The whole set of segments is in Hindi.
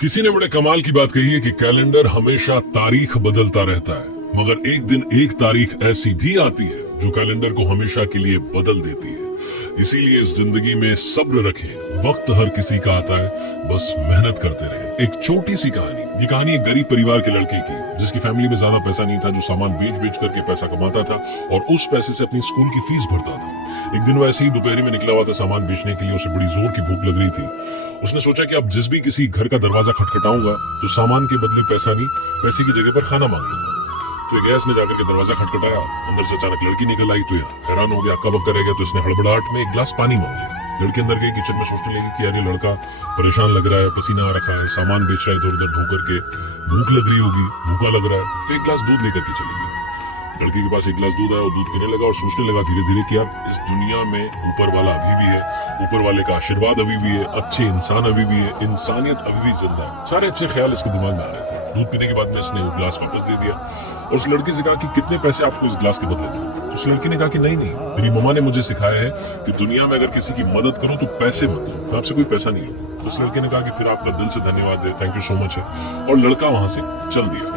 किसी ने बड़े कमाल की बात कही है कि कैलेंडर हमेशा तारीख बदलता रहता है, मगर एक दिन एक तारीख ऐसी भी आती है जो कैलेंडर को हमेशा के लिए बदल देती है। इसीलिए इस जिंदगी में सब्र रखें, वक्त हर किसी का आता है, बस मेहनत करते रहे। एक छोटी सी कहानी, ये कहानी एक गरीब परिवार के लड़के की, जिसकी फैमिली में ज्यादा पैसा नहीं था, जो सामान बेच बेच करके पैसा कमाता था और उस पैसे से अपनी स्कूल की फीस भरता था। एक दिन वैसे ही दोपहर में निकला हुआ था सामान बेचने के लिए, उसे बड़ी जोर की भूख लग रही थी। उसने सोचा कि अब जिस भी किसी घर का दरवाजा खटखटाऊंगा तो सामान के बदले पैसा नहीं, पैसे की जगह पर खाना मांग लूंगा। तो गैस ने जाकर के दरवाजा खटखटाया, अंदर से अचानक लड़की निकल आई। तो हैरान हो गया, कब करेगा, तो इसने हड़बड़ाहट में एक गिलास पानी मांग लिया। लड़की अंदर गई, किचन में सोचने लगी कि यार ये लड़का परेशान लग रहा है, पसीना आ रखा है, सामान बेच रहा है इधर उधर ढो करके, भूख लग रही होगी, भूखा लग रहा है, तो एक गिलास दूध लेकर के चली गई। लड़की के पास एक गिलास दूध आया और दूध पीने लगा और सोचने लगा धीरे धीरे कि यार इस दुनिया में ऊपर वाला अभी भी है, ऊपर वाले का आशीर्वाद अभी भी है, अच्छे इंसान अभी भी है, इंसानियत अभी भी जिंदा है। सारे अच्छे ख्याल इसके दिमाग में आ रहे थे। दूध पीने के बाद में इसने वो गिलास वापस दे दिया और उस लड़की से कहा कि कितने पैसे आपको इस गिलास के बदले दूं। उस लड़की ने कहा कि नहीं, मेरी मम्मा ने मुझे सिखाया है कि दुनिया में अगर किसी की मदद करो तो पैसे मत दो, मैं आपसे कोई पैसा नहीं लूंगा। उस लड़के ने कहा कि फिर आपका दिल से धन्यवाद है, थैंक यू सो मच है, और लड़का वहां से चल दिया।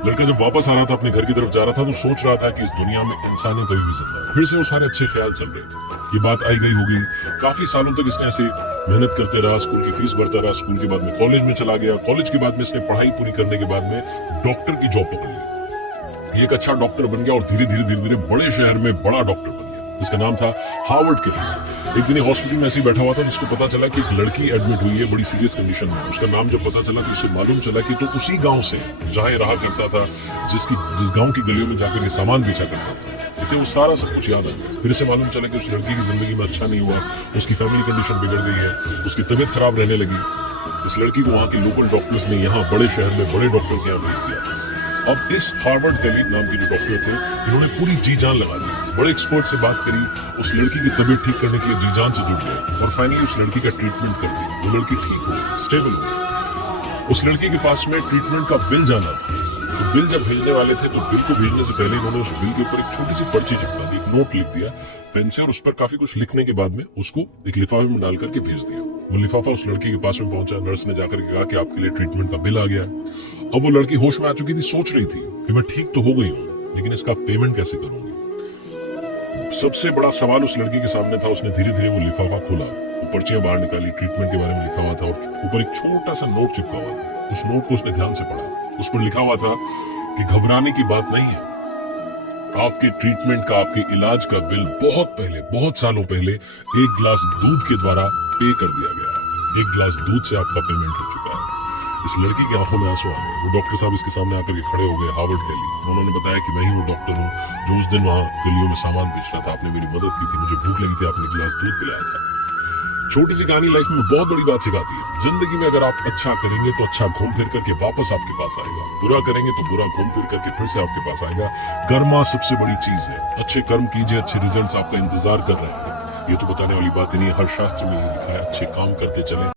लड़का जब वापस आ रहा था, अपने घर की तरफ जा रहा था, तो सोच रहा था कि इस दुनिया में इंसानियत अभी भी जिंदा है। फिर से वो सारे अच्छे ख्याल चल रहे थे। ये बात आई गई होगी, काफी सालों तक इसने ऐसे मेहनत करते रहा, स्कूल की फीस भरता रहा, स्कूल के बाद में कॉलेज में चला गया, कॉलेज के बाद में इसने पढ़ाई पूरी करने के बाद में डॉक्टर की जॉब पकड़ ली। एक अच्छा डॉक्टर बन गया और धीरे धीरे बड़े शहर में बड़ा डॉक्टर बन गया, जिसका नाम था हार्वर्ड के लिए। एक दिन हॉस्पिटल में ऐसे ही बैठा हुआ था, जिसको पता चला कि एक लड़की एडमिट हुई है बड़ी सीरियस कंडीशन में। उसका नाम जब पता चला तो उसे मालूम चला कि तो उसी गांव से जहां रहा करता था, जिस गांव की गलियों में जाकर के सामान बेचा करता था। इसे वो सारा सब कुछ याद आया। फिर इसे मालूम चला कि उस लड़की की जिंदगी में अच्छा नहीं हुआ, उसकी फैमिली कंडीशन बिगड़ गई है, उसकी तबीयत खराब रहने लगी। इस लड़की को वहां के लोकल डॉक्टर्स ने यहाँ बड़े शहर में बड़े डॉक्टर के यहाँ भेज दिया। अब इस हार्वर्ड गली नाम के जो डॉक्टर थे, इन्होंने पूरी जी जान लगा दी, बड़े एक्सपर्ट से बात करी, उस लड़की की तबीयत ठीक करने के लिए जी जान से जुट गए और फाइनली उस लड़की का ट्रीटमेंट कर दिया। वो लड़की ठीक हो गई, स्टेबल हो गई। उस लड़की के पास में ट्रीटमेंट का बिल जाना था, तो बिल जब भेजने वाले थे तो बिल को भेजने से पहले उन्होंने उस बिल के ऊपर एक छोटी सी पर्ची चिपका दी, एक नोट लिख दिया पेन से, और उस पर काफी कुछ लिखने के बाद में उसको एक लिफाफे में डाल करके भेज दिया। वो लिफाफा उस लड़की के पास में पहुंचा, नर्स ने जाकर के कहा कि आपके लिए ट्रीटमेंट का बिल आ गया है। अब वो लड़की होश में आ चुकी थी, सोच रही थी कि मैं ठीक तो हो गई हूँ, लेकिन इसका पेमेंट कैसे करूंगी। सबसे बड़ा सवाल उस लड़की के सामने था। उसने धीरे धीरे वो लिफाफा खोला, वो पर्चियां बाहर निकाली, ट्रीटमेंट के बारे में लिखा हुआ था और ऊपर एक छोटा सा नोट चिपका हुआ था। उस नोट को उसने ध्यान से पढ़ा। उस पर लिखा हुआ था कि घबराने की बात नहीं है, आपके ट्रीटमेंट का, आपके इलाज का बिल बहुत पहले, बहुत सालों पहले एक गिलास दूध के द्वारा पे कर दिया गया है। एक गिलास दूध से आपका पेमेंट हो चुका है। इस लड़की की आंखों में आंसू आ गए। वो डॉक्टर साहब इसके सामने आकर के खड़े हो गए, हार्वर्ड गली। उन्होंने बताया कि मैं ही वो डॉक्टर हूँ जो उस दिन वहाँ गलियों में सामान बेच रहा था, आपने मेरी मदद की थी, मुझे भूख लगी थी, आपने गिलास दूध पिलाया था। छोटी सी कहानी लाइफ में बहुत बड़ी बात सिखाती है। जिंदगी में अगर आप अच्छा करेंगे तो अच्छा घूम फिर करके वापस आपके पास आएगा, बुरा करेंगे तो बुरा घूम फिर करके फिर से आपके पास आएगा। कर्मा सबसे बड़ी चीज है। अच्छे कर्म कीजिए, अच्छे रिजल्ट्स आपका इंतजार कर रहे हैं। ये तो बताने वाली बात नहीं है, हर शास्त्र में ये लिखा है, अच्छे काम करते चले।